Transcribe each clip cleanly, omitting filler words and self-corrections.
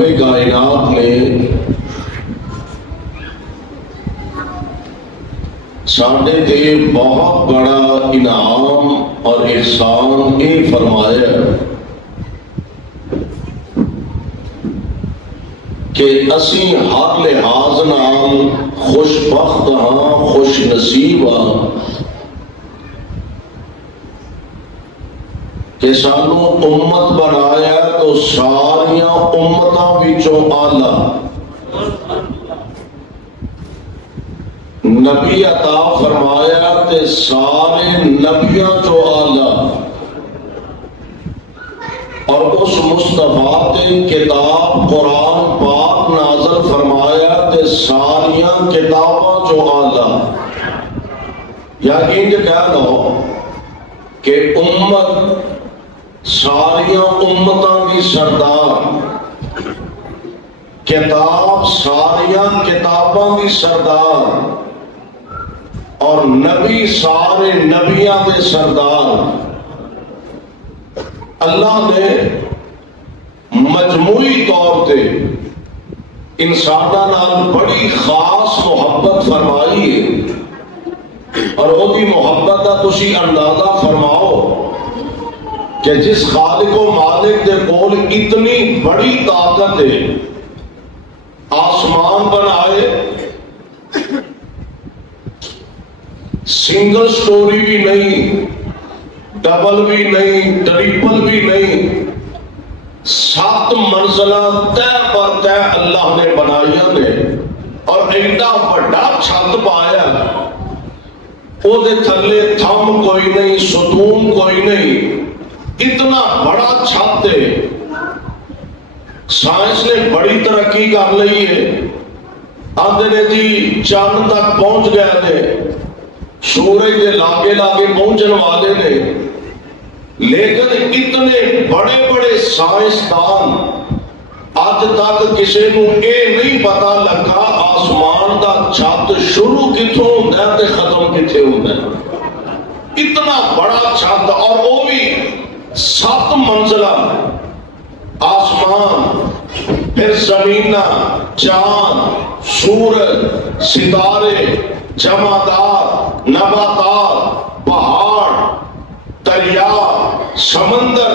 رب کائنات نے ساڈے تے بہت بڑا انعام اور احسان یہ فرمایا کہ اسی ہر لحاظ نال خوش بخت ہاں، خوش نصیب ہاں کہ سانو امت بنایا تو ساریاں امتاں وچوں اعلیٰ نبی عطا فرمایا تے سارے نبیاں چو اعلیٰ اور اس مصطفیٰ تے کتاب قرآن پاک نازل فرمایا تے ساریاں کتاباں چو اعلیٰ یا انج کہہ لو کہ امت ساریاں امتاں کی سردار، کتاب ساریاں کتاباں کی سردار اور نبی سارے نبیاں کے سردار۔ اللہ نے مجموعی طور پہ انساناں نال بڑی خاص محبت فرمائی ہے اور وہی محبت کا تسی اندازہ فرماؤ کہ جس خالق و مالک دے کول اتنی بڑی طاقت ہے، آسمان بنائے، سنگل سٹوری بھی نہیں، ڈبل بھی نہیں، ٹریپل بھی نہیں، 7 منزلہ طے پر طے اللہ نے بنایا نے اور ایڈا بڑا چھت پایا، وہ دے تھلے تھم کوئی نہیں، ستون کوئی نہیں، اتنا بڑا چھت ہے۔ سائنس نے بڑی ترقی کر لی ہے، آندے نے جی چاند تک پہنچ گئے نے، سورج کے لاگے لاگے پہنچنے والے نے، لیکن اتنے بڑے بڑے سائنسدان اج تک کسی کو یہ نہیں پتا لگا آسمان کا چھت شروع کتوں ہوتا ہے تے ختم کتنے ہوتا ہے۔ اتنا بڑا چھت اور وہ بھی 7 منزلہ آسمان، پھر زمین، چاند، سورج، ستارے، جمادات، نباتات، پہاڑ، دریا، سمندر،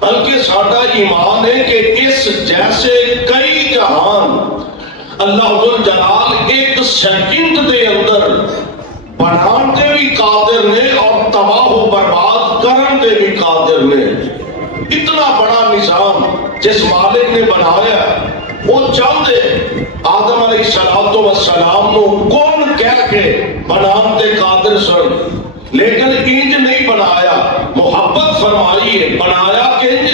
بلکہ ساڈا ایمان ہے کہ اس جیسے کئی جہان اللہ ذو جلال ایک سیکنڈ دے اندر بنان دے بھی قادر نے اور تباہ و برباد کرن دے بھی قادر نے۔ اتنا بڑا نظام جس مالک نے بنایا وہ چاہتے آدم علیہ السلام کو کون کہہ کے بنان دے قادر سن، لیکن انج نہیں بنایا، محبت فرمائی ہے، بنایا کنج۔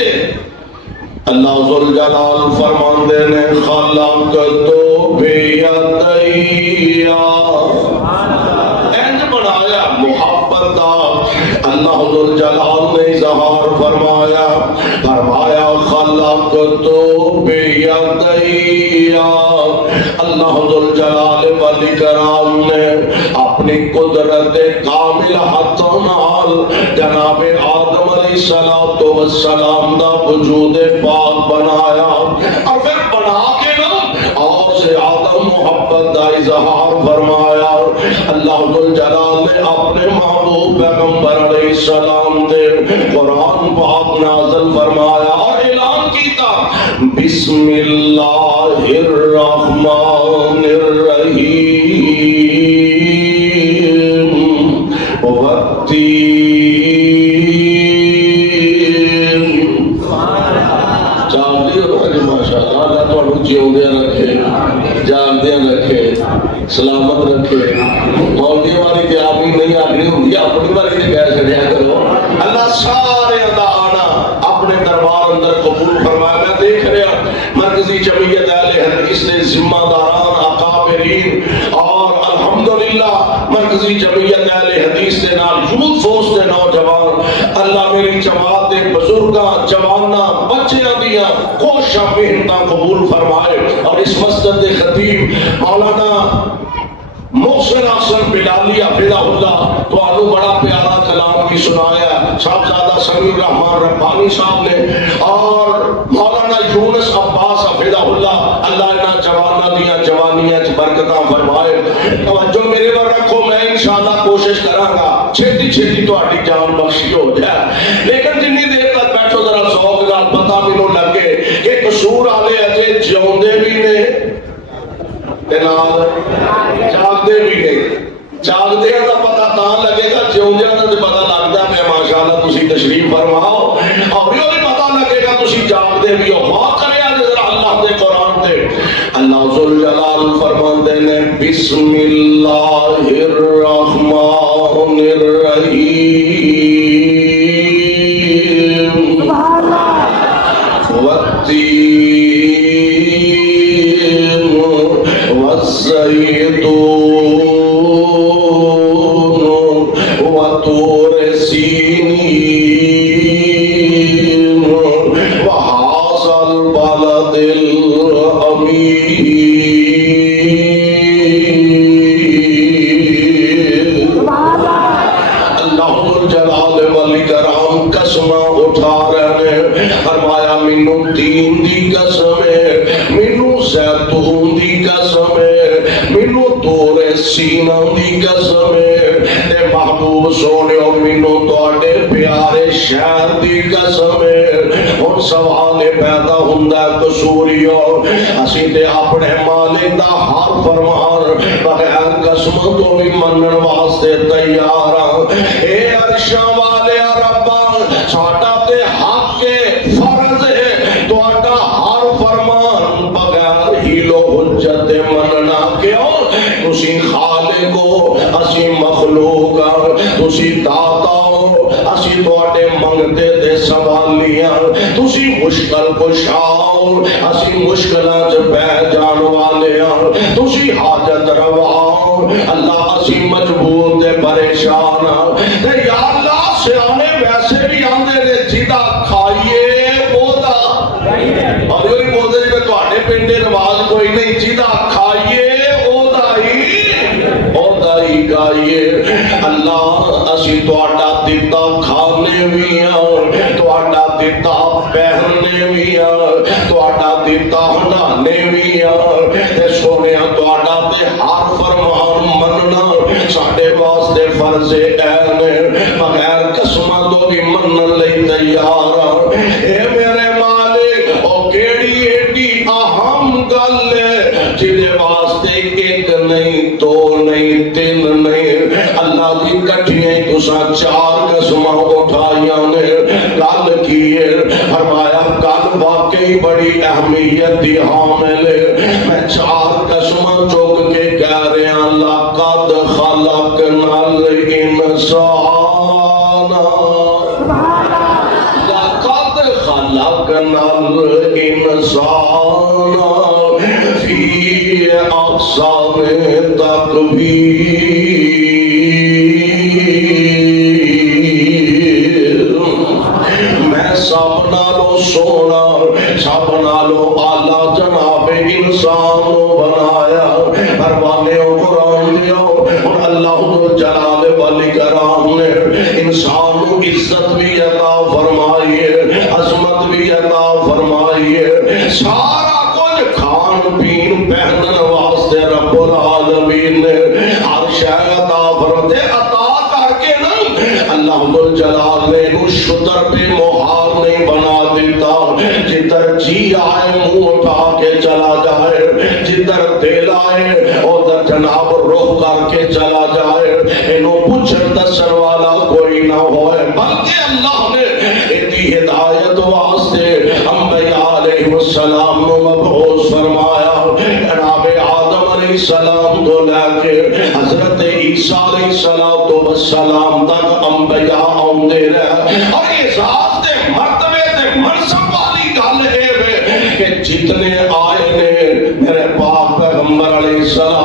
اللہ ذوالجلال فرماندے نے خلقت بیدیا، انج بنایا محبت دا۔ اللہ ذوالجلال نے اظہار فرمایا خلقت بیدیا۔ اللہ ذوالجلال والاکرام نے اپنی قدرت کامل ہاتھوں نال جناب آدم علیہ السلام دا وجود پاک بنایا اور پھر بنا کے نا اور سے آدم محبت دا اظہار فرمایا۔ اللہ ذوالجلال نے اپنے محبوب پیغمبر علیہ السلام دے قرآن پاک نازل فرمایا اور اعلان کیتا بسم اللہ الرحمن الرحیم والتین۔ جانتے ہو ماشاء اللہ تھوڑا جیوندیا رکھے، جاندیا رکھے، سلامت رکھے۔ مولوی والی تے آپ ہی نہیں آگے ہوندی، اپنی والی تے کہہ چھڑیا کرو۔ اللہ سارے دا آنا اپنے دربار اندر قبول فرمائے۔ میں دیکھ رہا مرکزی جمعیت اہل حدیث نے ذمہ داران اکابرین اور الحمدللہ مرکزی جمعیت اہل حدیث کے نال یوتھ فورس کے نوجوان، اللہ میری جماعت کے بزرگاں، جواناں، بچیاں دیاں کوشاں محنتاں قبول فرمائے اور اس مسجد کے خطیب مولانا محسن حسن بلالی حفظہ اللہ تو آنو بڑا پیارا کلام بھی سنایا، صاحبزادہ سمیع الرحمن ربانی صاحب نے، اور مولانا یونس عباس حفظہ انہاں دیاں جوانیاں چ برکتاں فرمائے. توجہ میرے پر رکھو، میں انشاءاللہ کوشش کراں گا چھتی چھتی تہاڈی جان بخشی ہو جائے. لیکن جنی دیر تک بیٹھو ذرا ذوق نال پتہ مینوں لگے کہ قصور والے اجے جیوندے بھی نے تے نال جاگدے بھی نے. جاگدے دا پتہ تاں لگے گا، جیوندے دا تے پتہ لگدا ہے ماشاءاللہ تسی تشریف فرماؤ، اور یہ پتہ لگے گا تسی جاگدے بھی ہو. غور کریا ذرا اللہ دے قرآن تے. اللہ ذوالجلال فرماندے نے بسم اللہ الرحمن الرحیم والتین والزیتون وطور سینین وہذا البلد الامین. اللہ جلال والاکرام قسماں اٹھا رہے ہیں. فرمایا مینوں تین دی قسم ہے، مینوں زیتون دی قسم ہے، مینوں طور سینا دی قسم ہے، تے محبوب سونےو مینوں تواڈے پیارے شہر دی قسم ہے. ہن سوال پیدا ہوندا قصوریو، اسی تے اپنے مالک دا ہر فرمان بغیر قسم تو بھی منن واسطے تیار ہاں. اے عرشاں والے ربا ساڈا تے حق کے فرض ہے تہاڈا ہر فرمان بغیر ہیلو حجت مننا. کیوں؟ تسی خالق ہو، اسی مخلوق ہاں. تسی داتا ہو، اسی تواڈے منگتے تے سوالیاں. تسی مشکل کشا ہو، اسی مشکلاں چ پہ جان والے ہاں. تسی حاجت روا ہو، اللہ اسی مجبور تے پریشان ہاں. تے یا اللہ سیانے ویسے بھی آندے نے جدا کھائیے اودا، اور یہ بولتے جی میں تواڈے پنڈ رواج کوئی نہیں، جدا کھائیے اودا ہی گائیے. اللہ اسی تواڈا دتا کھانے بھی ہاں، تواڈا دتا پہننے بھی ہاں، تواڈا دتا ہنانے بھی ہاں. تے سونیا تواڈا تے ہر فرمان مننا ساڈے واسطے فرض عین ہے. بغیر قسماں تو بھی منن لئی تیار ہاں. اے میرے مالک او کیڑی ایڈی اہم گل ہے جدے واسطے ایک نہیں، دو نہیں، تین نہیں، اللہ دی کٹھیاں تساں چار قسماں اٹھائیاں نے. گل کی ہے؟ فرمایا گل واقعی بڑی اہمیت دی حامل ہے. میں چار قسماں چوک کے کہہ رہا ہوں. لقد خلقنا الانسان، لقد خلقنا الانسان فی احسن تقویم. میں سب نالوں سونا، سب نالوں اعلیٰ جناب انسان بنایا. پروانے قرآن دیو اور اللہ جلال والاکرام نے انسان کو عزت بھی عطا فرمائی ہے، عظمت بھی عطا فرمائی ہے. سارا کچھ کھان پین پہنن واسطے رب العالمین نے ہر شے عطا فرماتے. عطا کر کے نا اللہ جلال نے انہوں شتر پہ مہار نہیں بنا دیتا. جدھر جی آئے منہ اٹھا کے چلا جائے، جدھر دل آئے ادھر جناب رخ کر کے چلا جائے. انہوں پوچھن دسن والا کوئی نہ ہوئے، بلکہ اللہ نے اتنی ہدایت واسطے انبیاء علیہ السلام کو مبعوث فرمایا. جناب آدم علیہ السلام تو لے کے حضرت عیسیٰ علیہ السلام تک انبیاء آندے رہے. اور یہ ذات دے مرتبے دے منصب والی گل ہے کہ جتنے آئے نے میرے پاک پیغمبر علیہ السلام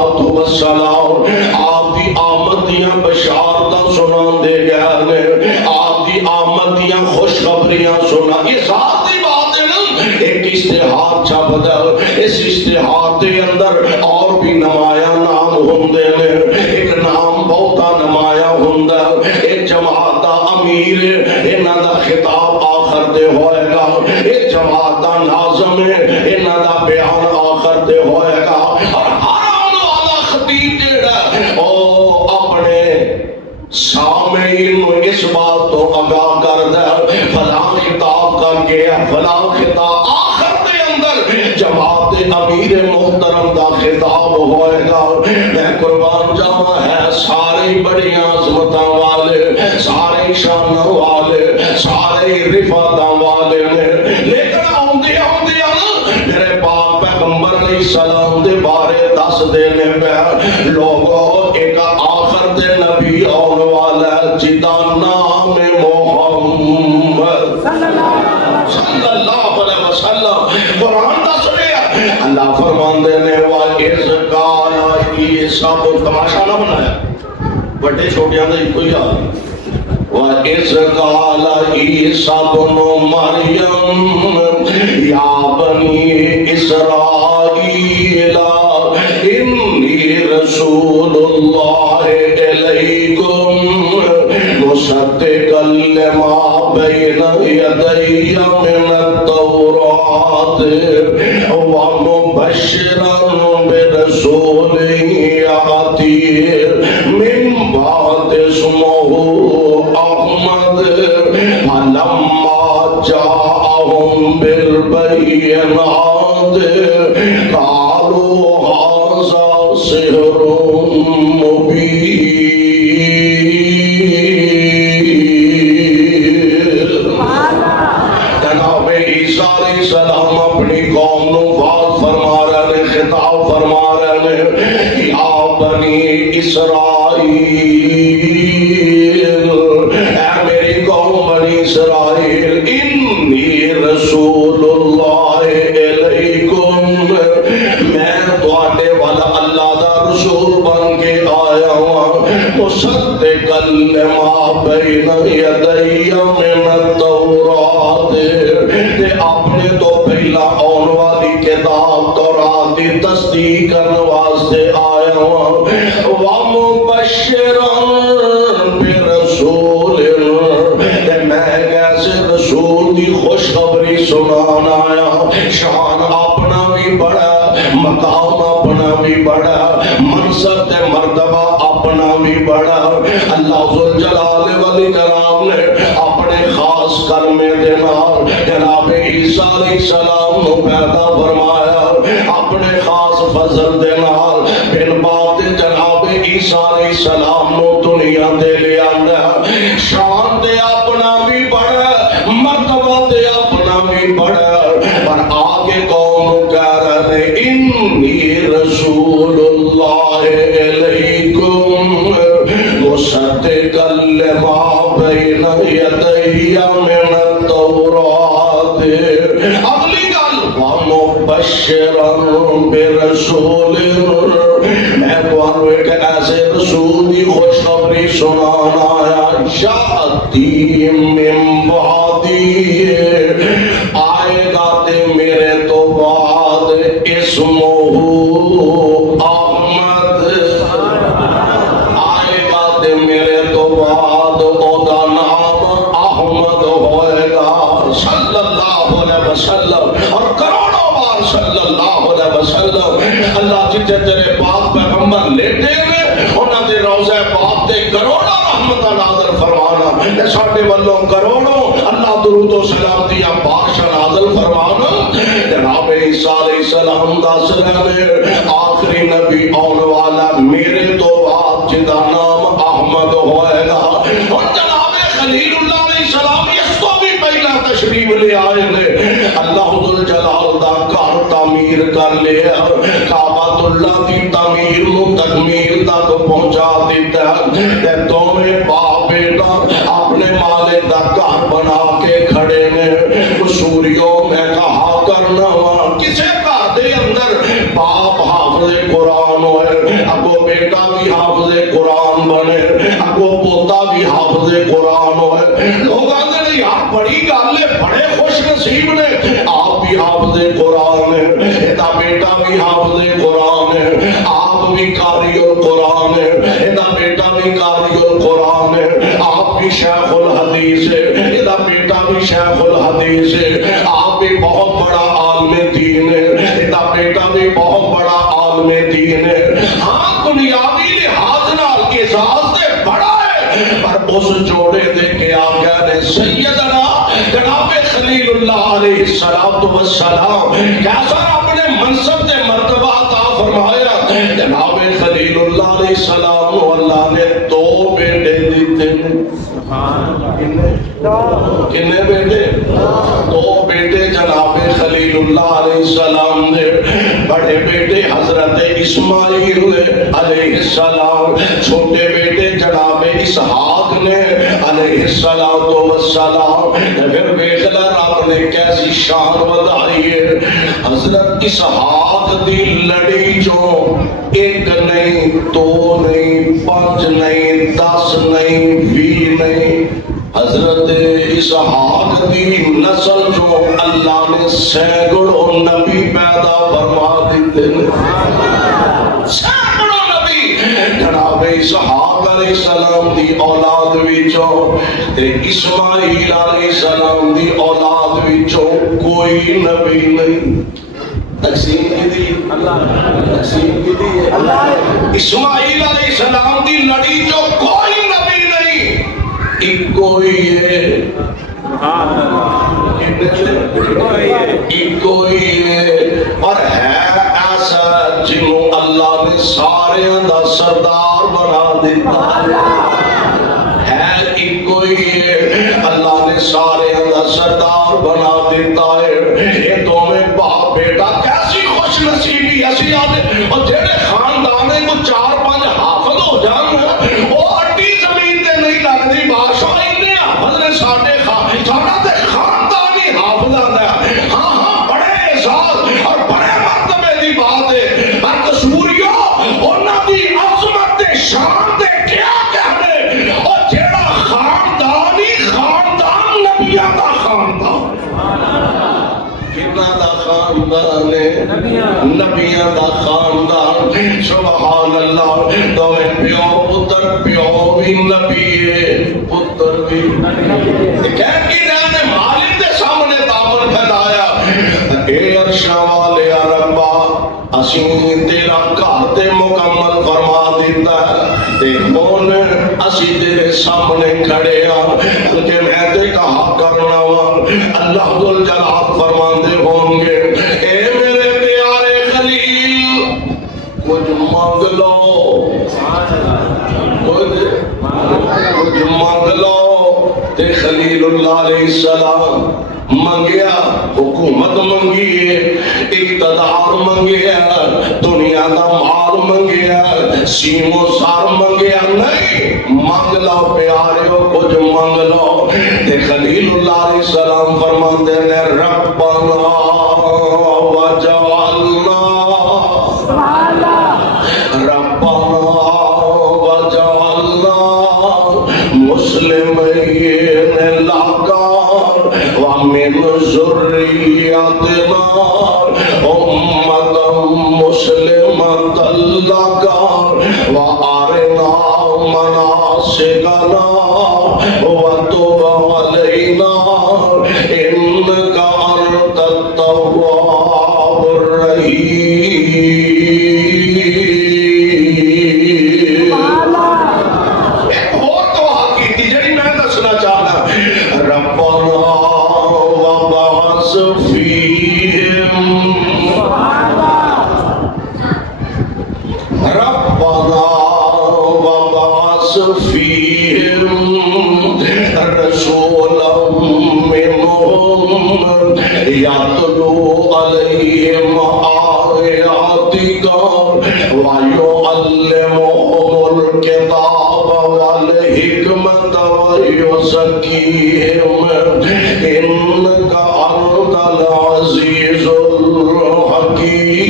آپ دی آمد دیاں بشارتاں سنان دے گئے نے، آپ دی آمد دیاں خوشخبریاں سنا. یہ ذات دی بات ہے نا. ایک اشتہار چھپ دے، اس اشتہار دے اندر اور بھی نمایاں نام ہوندے نے. ایک نام بہتا نمایاں ہوندا، ایک جماعت دا امیر انہاں دا خطاب آخر تے ہوئے گا، ایک جماعت دا ناظم انہاں دا بیان آخر آخر تے ہوئے گا اور ہر آنے والا خطیب جیڑا او اپنے سامعین کو اس بات تو آگاہ کر دے فلاں خطاب کر کے فلاں خطاب آخر دے اندر جماعت امیر محترم دا خطاب ہوئے گا میں قربان جاواں ہے سارے بڑی عظمتاں والے سارے شاناں والے سارے رفعتاں والے نے لیکن آندے آندے میرے پاک پیغمبر علیہ السلام دے بارے دس دینے پہ لوگوں ایک آخر دے نبی آنے والا جدا نام محمد صلی اللہ علیہ وسلم قرآن دا سنے اللہ فرمان دینے وَإِذْ قَالَ عِيسَىٰ تماشا نہ بنایا بڑے چھوٹے اندر ہی کوئی آدمی وَإِذْ قَالَ عِيسَىٰ ابْنُ مَرْيَمَ يَا بَنِي إِسْرَائِيلَ إِنِّي رَسُولُ اللَّهِ إِلَيْكُمْ مُصَدِّقًا لِمَا بَيْنَ يَدَيَّ مِنَ التَّوْرَاةِ وَمُبَشِّرًا بِرَسُولٍ يَأْتِي مِن بَعْدِ اسْمُهُ أَحْمَدُ فَلَمَّا جَاءَهُم بِالْبَيِّنَاتِ قَالُوا هَٰذَا سِحْرٌ مُّبِينٌ جناب عیسیٰ علیہ السلام اپنی قوم نو بات فرما رہے خطاب فرما رہے یا بنی اسرائیل اے میری قوم بنی اسرائیل انی رسول اللہ علیکم میں تواڈے والا اللہ دا رسول بن کے آیا ہوں مصدقا لما بین یدی من التوراۃ تے اپنے تو پہلا آن والی کتاب تورات دی تصدیق کرنے واسطے آیا ہوں وَمُبَشِّرًا بِرَسُولٍ تے میں ایسے رسول دی خوشخبری سنانا آیا شان اپنا بھی بڑا مقام اپنا بھی بڑا منصب تے مرتبہ اپنا بھی بڑا اللہ ذوالجلال والاکرام نے اپنے خاص کرمے دے نال جناب عیسیٰ علیہ السلام نو پیدا فرمایا اپنے خاص فضل دے نال بن بعد جناب عیسیٰ علیہ السلام نو دنیا دے لے آندا شان تے اپنا بھی بڑا مرتبہ تے اپنا بھی بڑا پر آگے قوم کہہ رہے انی رسول اللہ علیکم مصدقا لما بین یدی من التوراۃ اگلی گل ومبشرا برسول میں تمہاروں ایک ایسے رسول دی خوشخبری سنانا آیا یاتی من بعدی آئے گا تے میرے تو بعد اسمہ احمد آئے گا تے میرے تو بعد اودا نام احمد ہوئے گا صلی اللہ علیہ وسلم اور کروڑوں بار صلی اللہ علیہ وسلم اللہ جتے تیرے پاک پیغمبر لیتے ہوئے انہاں دے روضہ پاک تے کروڑوں رحمتہ نازل فرمانا ساڈے والوں کروڑوں اللہ درود و سلام دیا بادشاہ نازل فرمانا جناب عیسیٰ علیہ السلام دا سلام آخری نبی آن والا میرے تو بعد جدا نام احمد ہوئے گا اور جناب خلیل اللہ علیہ السلام اس کو بھی پہلا تشریف لے آئے نے اللہ ذوالجلال دا گھر تعمیر کر لیا کعبۃ اللہ کی تعمیر نو تکمیل تک پہنچا دیتا تے دوویں باپ بیٹا اپنے مالک دا گھر بنا کے کھڑے نے سوریوں میں کہا کرنا کسے گھر دے اندر باپ حافظ قرآن ہوئے اگو بیٹا بھی حافظ قرآن بنے اگو پوتا بھی حافظ قرآن ہوئے لوگ آدھے یار بڑی گل ہے بڑے خوش نصیب نے آپ بھی حافظ قرآن ہے ایدہ بیٹا بھی حافظ قرآن ہے آپ بھی قاری القرآن ہے ایدہ بیٹا بھی قاری القرآن ہے آپ بھی شیخ الحدیث ہے ایدہ بیٹا بھی شیخ الحدیث ہے آپ بھی بہت بڑا عالم دین ہے میرا بیٹا بھی بہت بڑا عالم دین ہے، ہاں دنیاوی لحاظ نال اعزاز سے بڑا ہے، پر اس جوڑے دے کے آقا نے سیدنا جناب خلیل اللہ علیہ السلام کیسا اپنے منصب سے مرتبہ عطا فرمایا۔ جناب خلیل اللہ علیہ السلام کو اللہ نے 2 بیٹے دیتے ہیں۔ کنے بیٹے؟ 2 بیٹے جناب خلیل اللہ علیہ السلام نے، بڑے بیٹے حضرت اسماعیل علیہ السلام، چھوٹے بیٹے جناب اسحاق نے علیہ السلام۔ پھر بیخلا رب نے کیسی شان ودائی ہے، حضرت اسحاق دی لڑی جو 1 نہیں 2 نہیں 5 نہیں 10 نہیں 20 نہیں، حضرت اسحاق دی نسل جو اللہ نے سینکڑوں نبی پیدا فرما دیتے ہیں، سینکڑوں نبی جناب اسحاق علیہ السلام دی اولاد وچوں تے اسماعیل علیہ السلام دی اولاد وچوں کوئی نبی نہیں۔ تقسیم کی دی اللہ، تقسیم کی دی اللہ۔ اسماعیل علیہ السلام دی لڑی جو کوئی نبی نہیں، ایک کوئی ہے، ایک کوئی ہے، اور ہے ایسا جنہوں اللہ نے سارے دا سردار بنا دیتا ہے، ایک کوئی ہے اللہ نے سارے دا سردار بنا دیتا ہے۔ یہ دونوں باپ بیٹا کیسی خوش نصیبی اسی آدھے، اور جیڑے خاندانے کو 4-5 حافظ ہو جان وہ اٹی زمین تے نہیں لگتی، بادشاہ انہیں حافظ نے ساڑھے خاندانی حافظ آدھا ہے، ہاں ہاں بڑے احساس اور بڑے مرتبے دی بات ہے، پر قصوریوں انہاں دی عظمت شان دے کیا کہنے، اور جیڑا خاندانی خاندان نبیہ دا خاندان، کتنا دا خاندان ہے، نبیہ دا خاندان، سبحان اللہ۔ تو پیو پتر پیو بھی نبی ہے، پتر بھی کہہ کی نے مالک دے سامنے دامن پھیلایا، اے عرشاں والے ربا اسیں تیرا گھر تے مکمل فرما دیتا ہے، تے ہن اسی تیرے سامنے کھڑے ہاں، کہ میں تے کہا کرنا وا، اللہ ذل جلال فرماندے ہوں گے، اے میرے پیارے خلیل کچھ مانگ لو، کچھ مانگ لو۔ تے خلیل اللہ علیہ السلام منگیا، حکومت منگی ہے، اقتدار منگیا، دنیا دا مال منگیا، سیم و سار منگیا، نہیں مانگ لو پیارے کچھ مانگ لو۔ تے خلیل اللہ علیہ السلام فرماتے ہیں ربنا وجعلنا مسلمین لک ومن ذریتنا امة مسلمة لک وارنا مناسکنا وتب علینا انک انت التواب الرحیم۔ يتلو عليهم آياتك ويعلمهم الكتاب والحكمة ويزكيهم إنك أنت العزيز الحكيم۔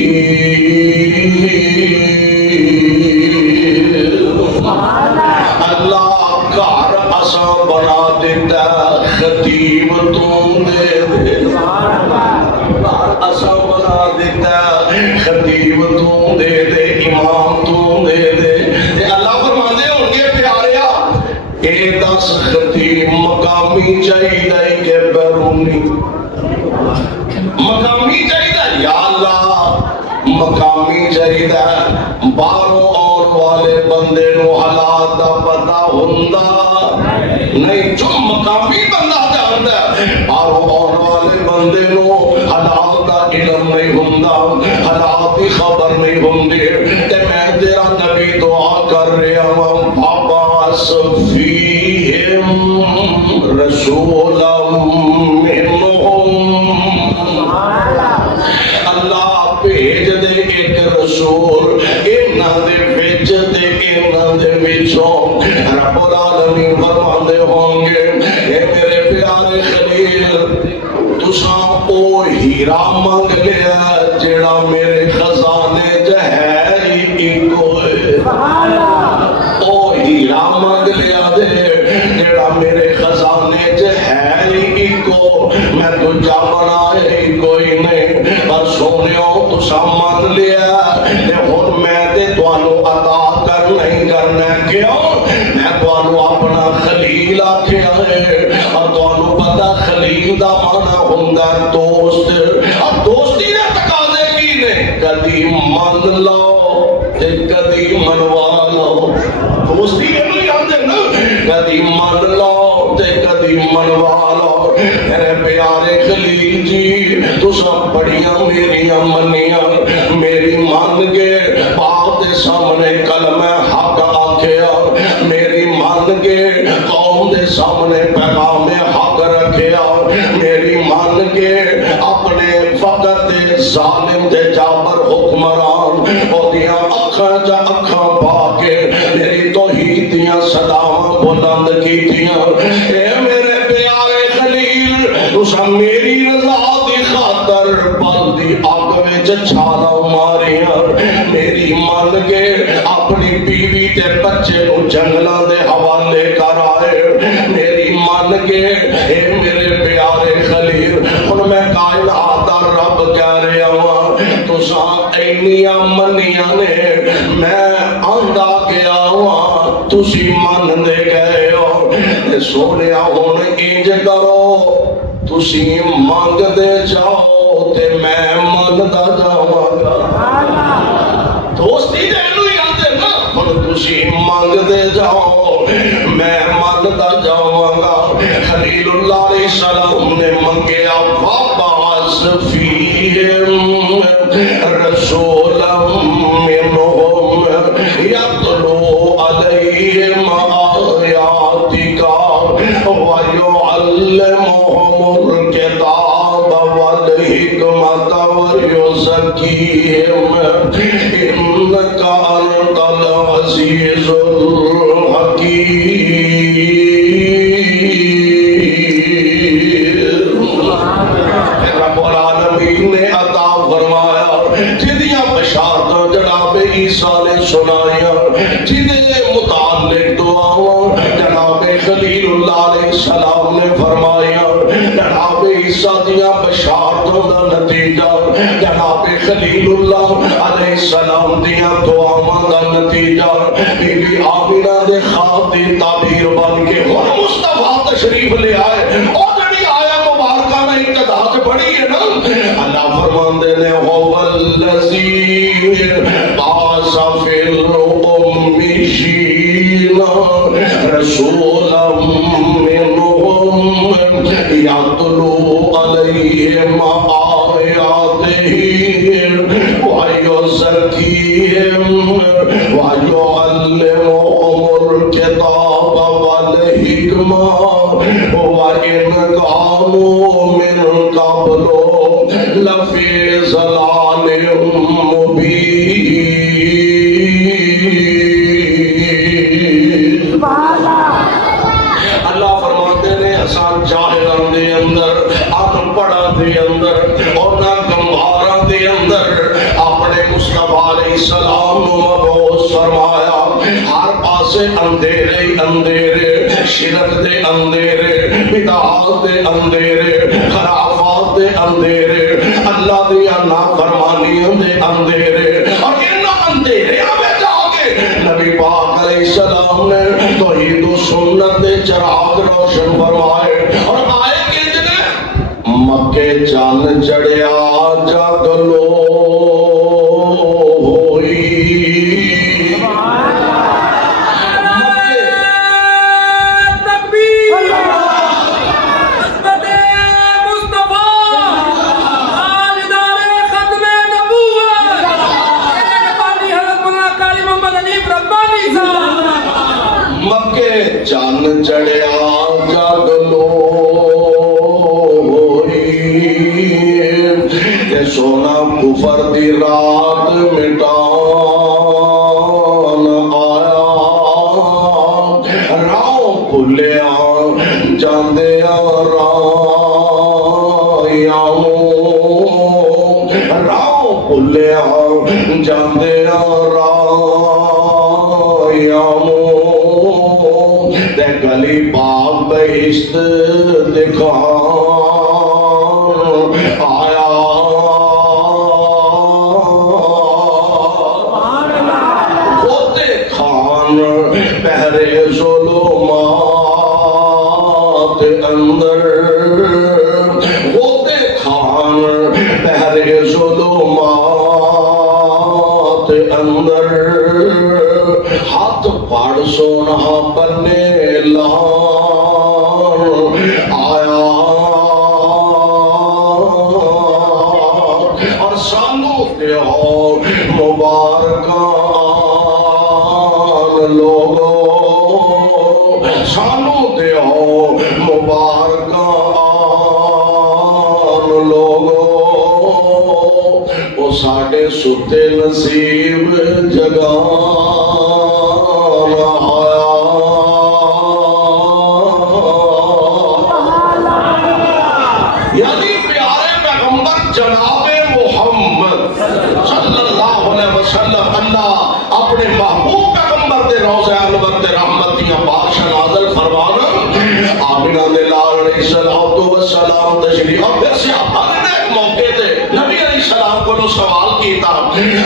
اللہ کار اساں بنا دیتا خطیب تو دے دے، اساں بنا دیتا خطیب تو دے دے، امام تو دے دے۔ اللہ فرماندے ان کے پیاریا اے 10 خطیب مقامی چاہیے کہ بیرونی؟ مقامی چاہیے یا اللہ مقامی چاہیدا باہروں آن والے بندے نو حالات دا پتہ ہوندا نہیں، جو مقامی بندہ جاندا باہروں آن والے بندے نو حالات دا علم نہیں ہوندا، حالات دی خبر نہیں ہوندی۔ تے میں تیرا نبی دعا کر رہا ہوں عباس فیہم رسولا منہم، اللہ بھیج دے ایک رسول انہاں دے وچ تے انہاں دے وچوں۔ رب العالمین فرماندے ہوں گے اے میرے پیارے خلیل تساں او ہیرا منگ لیا جیڑا میرے خزانے چ ہے اکو ہے، او ہیرا منگ لیا دے جیڑا میرے خزانے چ ہے اکو، میں تجھا بنائے کوئی نہیں، پر سونیوں تساں من لیا تے ہن میں تے تانوں عطا کر نہیں کرنا کیوں؟ میں تانوں اپنا خلیل آکھیا ہے، اور تانوں پتہ خلیل دا معنی ہوندا دوست۔ اب دوستی دے تقاضے کی نے؟ کدی من لو تے کدی منوا لو، دوستی اینو ہی آندے نا، کدی من لو تے کدی منوا لو۔ میرے پیارے خلیل جی تساں بڑیاں میریاں منیاں، میری من کے باپ دے سامنے کلمہ حق آکھیا، میری من کے قوم دے سامنے پیغام حق رکھیا، میری من کے اپنے فقط ظالم دے جابر حکمران اودیاں اکھاں چا اکھاں پا کے میری توحید دیاں صداواں بلند کیتیاں۔ اے میرے پیارے خلیل تساں میری رضا دی خاطر پل دی اگ وچ چھالاں ماریاں، میری من کے اپنی بیوی تے بچے نو جنگلاں دے حوالے کر آئے، میری من کے اے میرے پیارے خلیل ہن میں کائنات دا رب کہہ رہا ہوں تساں اینیاں منیاں نے، میں آندا گیا ہوں تسی من دے گئے ہو، تے سونیا ہن انج کرو تسی منگ دے جاؤ تے میں منگدا جاواں گا۔ دوستی دے اینو ہی آندے نا، ہن تسی منگ دے جاؤ میں منگدا جاواں گا۔ خلیل اللہ علیہ السلام نے منگیا وَبَعَثْ فِيهِمْ رَسُولًا مِّنْهُمْ يَتْلُو عَلَيْهِمْ آيَاتِكَ وَيُعَلِّمُهُمُ الْكِتَابَ وَالْحِكْمَةَ وَيُزَكِّيهِمْ إِنَّكَ أَنْتَ الْعَزِيزُ رب العالمین نے عطا فرمایا جدیاں بشارتاں جناب عیسیٰ نے سنائیاں، جدے متعلق دعاؤں جناب خلیل اللہ علیہ السلام نے فرمایا، جناب عیسیٰ دیاں بشارتوں دا نتیجہ جناب خلیل اللہ علیہ السلام دیاں دعاؤں دا نتیجہ بی بی آمینہ دے خواب دی تعبیر بن کے ہن مصطفیٰ تشریف لے آئے، اور جڑی آیا مبارکہ میں ابتدا سے پڑھی ہے نا، اللہ فرماندے نے هو الذی بعث فی الأمیین رسولا منہم یتلو علیہم آیاتہ ویزکیہم ویعلمہم الکتاب والحکمہ وَإِنْ كَانُوا مِنْ قَبْلُ لَفِي ضَلَالٍ مُبِينٍ۔ اللہ فرماتے نے اساں جاہلاں دے اندر، ان پڑھاں دے اندر اور نہ گمبھاراں دے اندر اپنے مصطفیٰ علیہ السلام نو مبعوث فرمایا، ہر پاسے اندھیرے اندھیرے، شرک دے اندھیرے، بدعات دے اندھیرے، خرافات دے اندھیرے، اللہ دیا نافرمانیوں دے اندھیرے، اور انہاں اندھیریاں میں جا کے نبی پاک علیہ السلام نے توحید و سنت دے چراغ روشن فرمائے، اور آئے کہ جنہیں مکے چاند چڑھیا جاگ لو سونا کفر دی رات مٹان آیا راہ بھولیا جاندیا رایاں راہ بھولیا جاندیا رایاں تے گلی باغ بہشت دکھان آیا ہوتے کھان پہرے ظلمات اندر ہوتے کھان پہرے ظلمات اندر ہاتھ پاڑ سونا بنے لان آیا اور سانو دیو مبارکان لوگو سانو دیو مبارکان لوگو وہ ساڑے ستے نصیب جگان آیا یعنی پیارے پیغمبر جناب محمد صلی اللہ علیہ وسلم اللہ اپنے محبوب پیغمبر دے روضہ انور دے رحمت دیا بارش نازل فرمانا آمینہ دے لال علیہ السلام تشریف اور پھر سے ہر ایک موقع دے نبی علیہ السلام کو سوال کیتا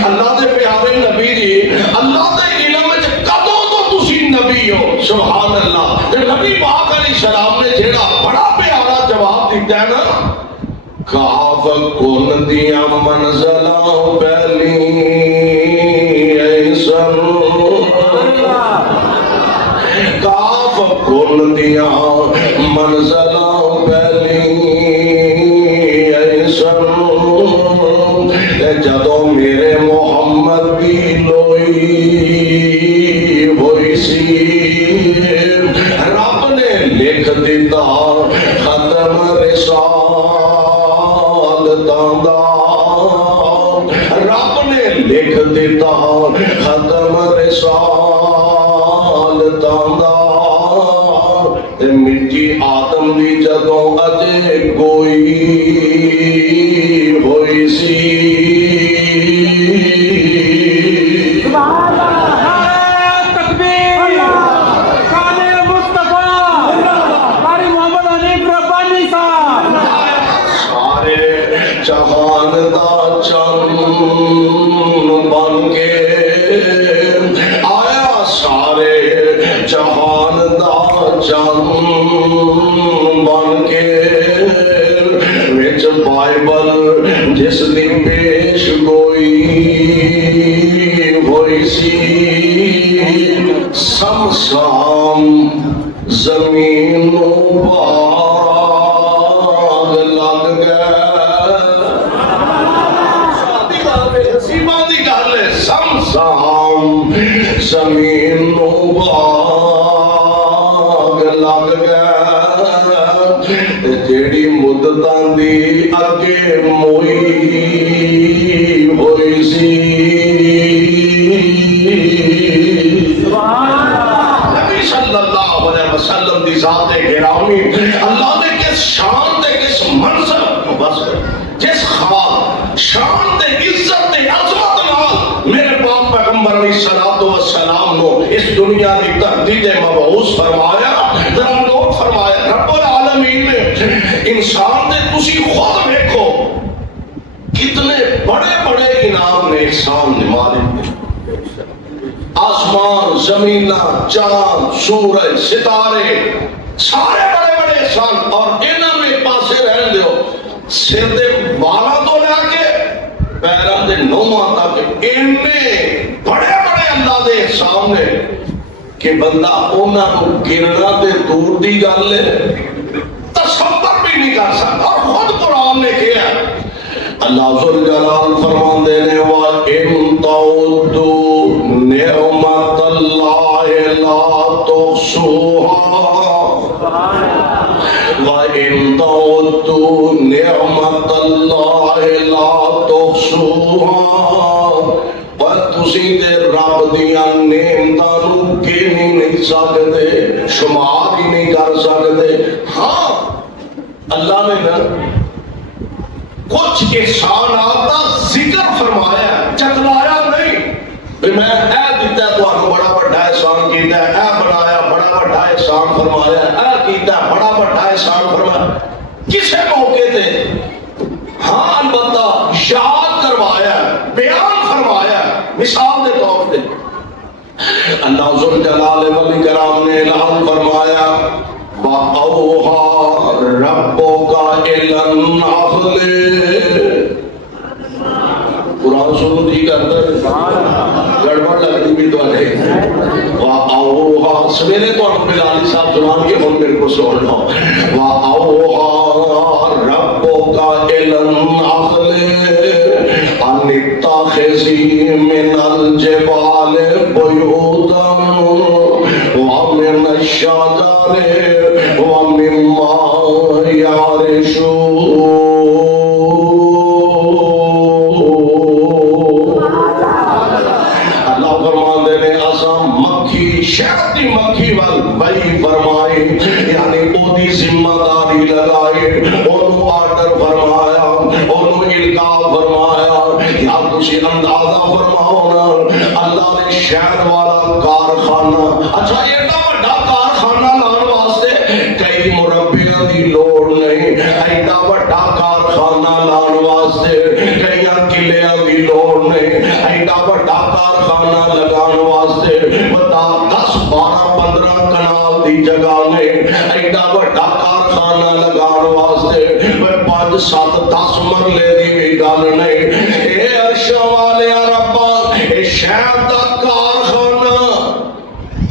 اللہ دے پیارے نبی جی اللہ دے علم میں کدوں تو تسی نبی ہو سبحان اللہ نبی پاک علیہ السلام نے جیڑا بڑا پیارا جواب دیتا ہے نا کاف کن دیا منزلہ پہلی ایسن کاف کن دیا منزلہ پہلی ایسن جدوں میرے محمد کی لوئی ہوئی سی رب نے لکھ دیتا ختم رسالتاں دا رب نے لکھ دیتا ختم رسالتاں دا مٹی آدم دی جدوں اجے کوئی ہوئی سی جہان دا چن بن کے آیا سارے جہان دا چن بن کے وچ بائبل جس دی پیش گوئی ہوئی سی سمسام زمین باغ لگ گئے سمسام زمین نو باغ لگ گیا جیڑی مدتاں دی اگے موئی ہوئی سی نبی صلی اللہ علیہ وسلم دی ذات گرامی اللہ نے کس شان دے کس منصب بس جس خال شان دے عزت دے عظمت نال میرے پاک پیغمبر علیہ السلام کو اس دنیا کی تردید مبعوث فرمایا ذرا نوٹ فرمایا رب العالمین نے انسان نے تسی خود دیکھو کتنے بڑے بڑے انعام نے احسان نمالے آسمان زمینہ چاند سورج ستارے سارے بڑے بڑے احسان اور انہاں میں پاسے رہن دیو سر دے والا تو لے کے پیران دے نومہ تک انہیں بڑے بڑے اللہ دے سامنے کہ بندہ اونا کو گرنا دے دور دی گل لے تصور بھی نہیں کر سکتا اور خود قرآن نے کیا اللہ ذوالجلال فرمان دینے وَإِن تَعُدُّوا نِعْمَةَ اللَّهِ لَا تُحْصُوهَا وَإِن تَعُدُّوا نِعْمَةَ اللَّهِ لَا تُحْصُوهَا تحصوها پر تسی تے رب دیاں نعمتاں نو گن نہیں سکدے شمار ہی نہیں کر سکدے ہاں اللہ نے نا کچھ احسانات کا ذکر فرمایا چکلایا نہیں کہ میں اے دیتا ہے تو بڑا بڑا احسان کیتا ہے اے بنایا بڑا بڑا احسان فرمایا اے کیتا ہے بڑا بڑا احسان فرمایا کسے موقع تے ہاں البتہ یاد کروایا بیان فرمایا مثال دے طور پہ اللہ ذوالجلال والاکرام نے اعلان فرمایا وَأَوْحَى رَبُّكَ إِلَى النَّحْلِ قرآن سنو دی کرتا ہے گڑبڑ لگنی بھی تو ہے وَأَوْحَى سویرے تو ہم بلالی صاحب زمان کے ہم میرے کو سوڑ لو وَأَوْحَى رَبُّكَ إِلَى النَّحْلِ أَنِ اتَّخِذِي مِنَ الْجِبَالِ بُيُوتًا وَمِنَ الشَّجَرِ وَمِمَّا يَعْرِشُونَ اللہ فرماندے نے آسان مکھی شہد دی مکھی وال بھائی فرمائی یعنی او دی ذمہ داری لگائی انہوں آرڈر فرمایا انہوں القاء فرمایا یا تسی اندازہ فرماؤ نا اللہ نے شہد والا کارخانہ اچھا یہ بڑا کارخانہ لان واسطے کئی مربیاں دی لوڑ نہیں ایڈا بڑا کارخانہ لان واسطے کئی قلعیاں دی لوڑ نہیں ایڈا بڑا کارخانہ لگان واسطے بتا 10 12 15 کنال دی جگہ نہیں ایڈا بڑا کارخانہ لگان واسطے 5 7 10 مرلے دی بھی گل نہیں اے عرشوں والے ربا اے شہد دا کارخانہ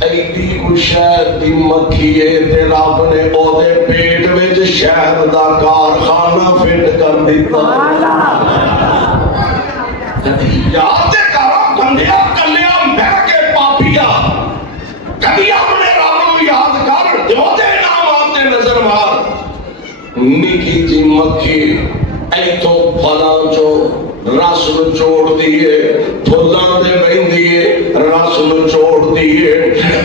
ایڈی کو شہد دی مکھی ہے تے رب نے او دے پیٹ وچ شہد دا کارخانہ فٹ کر دیتا یاد دے کرو گندیا کلیا بہ کے پاپیا کدی اپنے رب نو یاد کر جو دے انعامات تے نظر مار نکی جی مکھی ایتھوں پھلاں چوں رس نچوڑ دیئے پھلاں تے بہندیے رس نچوڑ دیئے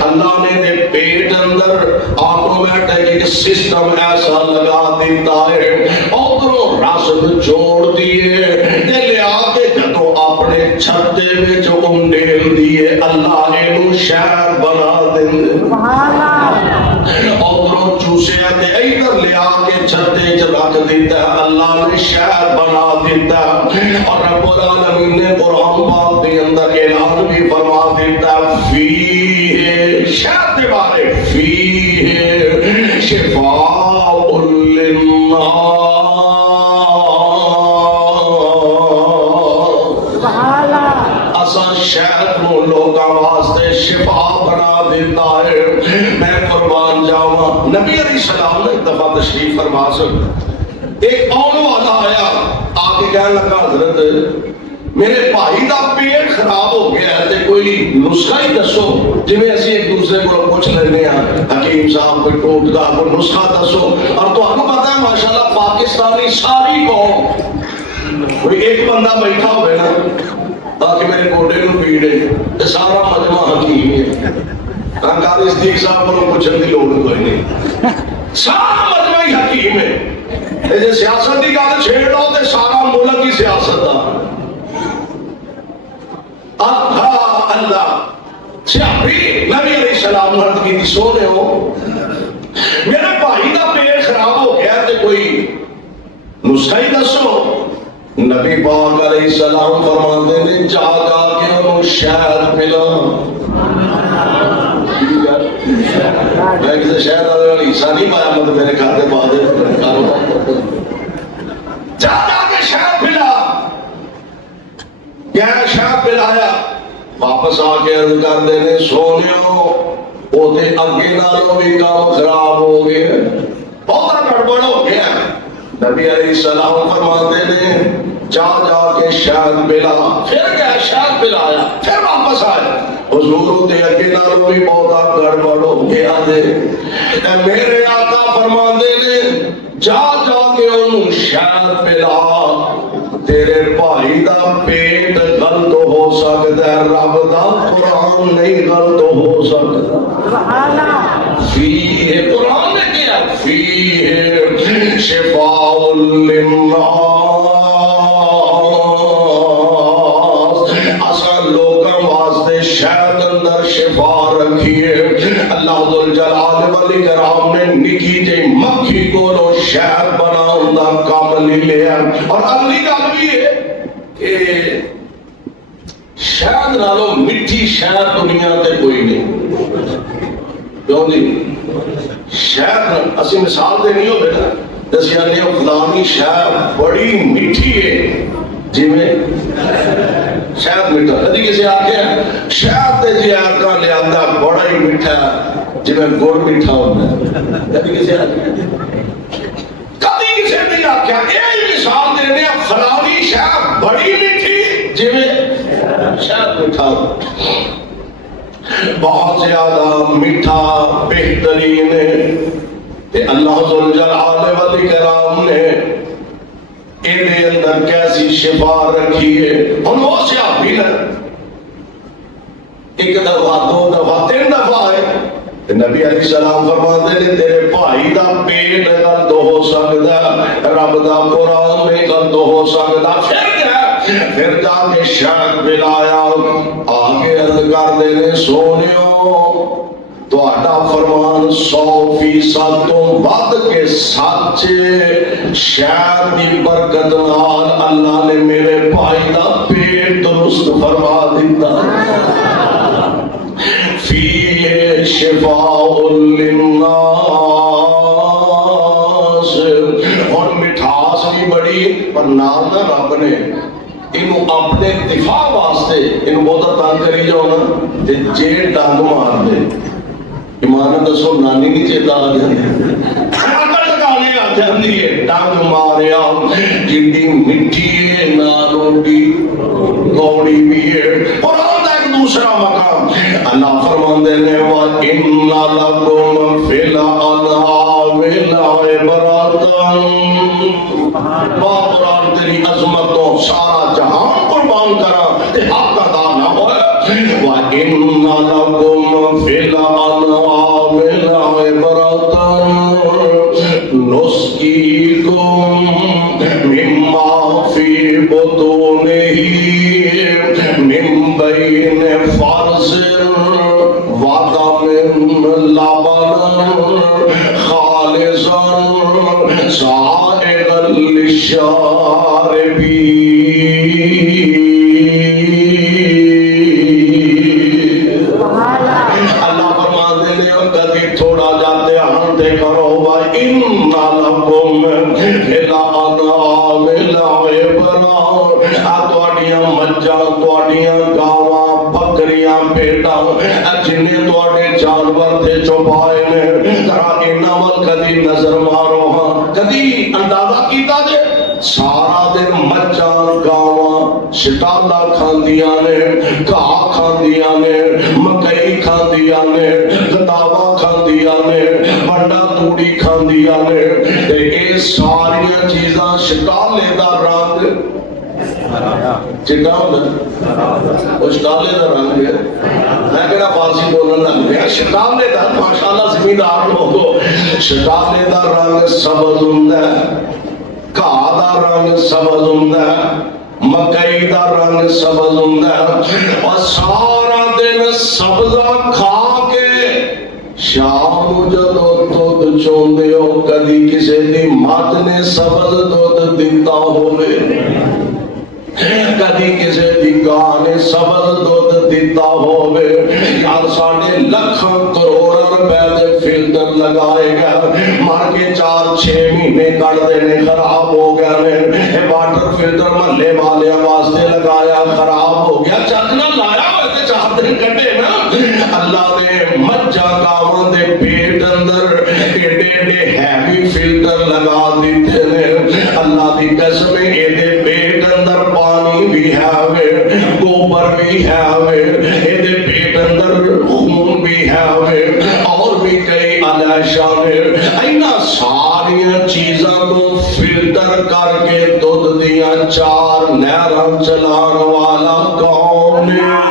اللہ نے دے پیٹ اندر آٹومیٹک سسٹم ایسا لگا دیتا ہے ادھروں رس نچوڑ دیئے تے لیا کے جدوں اپنے چھتے وچ انڈیل دیئے اللہ نے نو شہر بنا دیں ادھروں چوسیا تے ادھر لیا کے چھتے وچ رکھ دیتا ہے اللہ نے شہر بنا دیتا ہے اور رب العالمین نے قرآن پاک کے اندر اعلان بھی فرما دیتا ہے فیہ شہد کے بارے فیہ شفاء للناس اساں شہد کو لوگاں واسطے شفا بنا دیتا ہے میں قربان جاواں نبی علیہ السلام نے ایک دفعہ تشریف فرما سکتا ایک آن والا آیا آگے کہنے لگا حضرت میرے بھائی دا پیٹ خراب ہو گیا ہے تے کوئی نسخہ ہی دسو جنہیں ایسی ایک دوسرے کو پوچھ لینے ہیں حکیم صاحب کوئی ٹوٹکا کوئی نسخہ دسو اور تو آپ کو پتا ہے ماشاءاللہ پاکستانی ساری قوم کوئی ایک بندہ بیٹھا ہوئے نا تاکہ میرے گوڑے کو پیڑے یہ سارا مجمع حکیم ہے قاری صدیق صاحب کو پوچھنے کی لوڑ کوئی نہیں سارا مجمع ہی حکیم ہے یہ سیاست کی گل چھیڑ لو تے سارا ملک کی سیاست دا اللہ سیاپی نبی علیہ السلام مرد کی سونے ہو میرے بھائی دا پیٹ خراب ہو گیا تے کوئی نسخہ ہی دسو نبی پاک علیہ السلام فرماتے نے جا جا کے انہوں شہد پلا میں کسی شہد آدھے والی حصہ نہیں پایا مطلب میرے کھاتے پاتے جا جا کے شہد پلا کیا شہد پلایا واپس آ کے عرض کر دینے سونیو وہ تے اگے نالوں بھی کام خراب ہو گئے بہت گڑبڑ ہو گیا نبی علیہ السلام فرماتے نے جا جا کے شہد پلا پھر گیا شہد پلایا پھر واپس آیا حضور تے اگے نالوں بھی بہت گڑبڑ ہو گیا دے میرے آقا فرماتے نے جا جا کے انہوں شہد پلا تیرے بھائی دا پیٹ غلط ہو سکتا ہے، رب دا قرآن نہیں غلط ہو سکتا۔ فیہ قرآن نے کیا فیہ شفاء للناس، اصل لوگوں واسطے شہد اندر شفا رکھیے۔ اللہ ذوالجلال والاکرام نے نکی جی مکھی کو لو شہد بناؤں دا کام نہیں لیا۔ اور اگلی گل بھی ہے کہ شہد نالو میٹھی شہد دنیا تے کوئی نہیں۔ کیوں جی؟ شہد اسی مثال دے نہیں ہو بیٹا، دسیا نے فلانی شہد بڑی میٹھی ہے، جی میں شہد میٹھا کدی کسی آکھے شہد تے جی آکھا لے آتا بڑا ہی میٹھا جی میں گڑ میٹھا ہوتا ہے، کدی کسی آکھے کدی کسی نہیں آکھا۔ یہ مثال دینے فلانی شہد بڑی میٹھی جی میں شہد میٹھا بہت زیادہ میٹھا بہترین ہے۔ تے اللہ ذوالجلال والاکرام نے اے اندر کیسی شفا رکھی ہے۔ ہن وہ صحابی نے ایک دفعہ دو دفعہ تین دفعہ ہے، نبی علیہ السلام فرماتے ہیں تیرے بھائی دا پیٹ غلط ہو سکتا، رب دا قرآن نہیں غلط ہو سکتا۔ پھر جا کے شہد پلایا، آگے عرض کر دینے سونیو تہاڈا فرمان 100% تو ود کے سچ، شہد دی برکت نال اللہ نے میرے بھائی دا پیٹ درست فرما دیتا۔ فیہ شفاء للناس، اور مٹھاس بھی بڑی، پر نال نہ رب نے انہوں اپنے دفاع واسطے انہوں بہت تنگ کری جاؤ نا تے جے ڈنگ مار دے، ایمان دسو نانی نہیں چیتا آ جاندی، اکڑ لگانے آ جاندی ہے، ڈنگ ماریا جنڈی مٹھی ہے نالوں دی گوڑی بھی ہے۔ قرآن دا ایک دوسرا مقام اللہ فرماندے نے وَإِنَّ لَكُمْ فِي الْأَنْعَامِ لَعِبْرَةً، قرآن تیری عظمتوں سارا جہان قربان کرا تے حق ادا نہ ہوئے۔ وَإِنَّ لَكُمْ فِي الْأَنْعَامِ لَعِبْرَةً نُسْقِيكُم مِّمَّا فِي بُطُونِهِ مِن بَيْنِ فَرْثٍ وَدَمٍ لَبَنًا خَالِصًا سَائِغًا لِلشَّارِبِينَ۔ اللہ فرماتے ہیں کدی تھوڑا جاتے ہنتے کرو وَإِنَّ لَكُمْ فِي الْأَنْعَامِ لَعِبْرَةً، تواڈیاں مجھاں تواڈیاں گاواں بکریاں بھیڈاں جنہیں تواڈے جانور تے چوپائے نے، ذرا انہاں ول کدی نظر مارو ہاں، کدی اندازہ کیتا جے سارا دن مجھاں گاواں شٹالا کھاندیاں نے، گھاہ کھاندیاں نے، مکئی کھاندیاں نے، گتاوا کھاندیاں نے، بڑا توڑی کھاندیاں نے، تے اے ساریاں چیزاں شٹالے دا رنگ چٹا ہوتا، وہ شٹالے دا رنگ ہے، میں کہنا فارسی بولن لگ گیا، شٹالے دا ماشاءاللہ زمیندار لوگو، شٹالے دا رنگ سبز ہوندا ہے، گھاہ دا رنگ سبز ہوندا ہے، مکئی دا رنگ سبز ہوندا ہے، اور سارا دن سبزہ کھا کے شام جدو دودھ چوندے ہو کدی کسی دی مات نے سبز دودھ دیتا ہوئے، کدی کسی دی گاہ نے سبز دودھ دیتا ہوئے، یار ساڑھے لکھاں کروڑ روپے دے فلٹر لگائے گئے، مار کے 4-6 مہینے کر دینے خراب ہو گئے، اے واٹر فلٹر محلے والے واسطے لگایا خراب ہو گیا، چاچنا لایا ہوئے 4 دن کٹے نا۔ اللہ نے مجھا گاواں دے پیٹ اندر ایڈے ایڈے ہیوی فلٹر لگا دیتے نے، اللہ دی قسم ایڈے پیٹ اندر پانی بھی ہے، گوبر بھی ہے، ایڈے پیٹ اندر خون بھی ہے، اور بھی کئی علیشہ ہے، اینا ساری چیزاں کو فلٹر قدر کر کے دودھ دیاں چار نہراں چلان والا کون ہے؟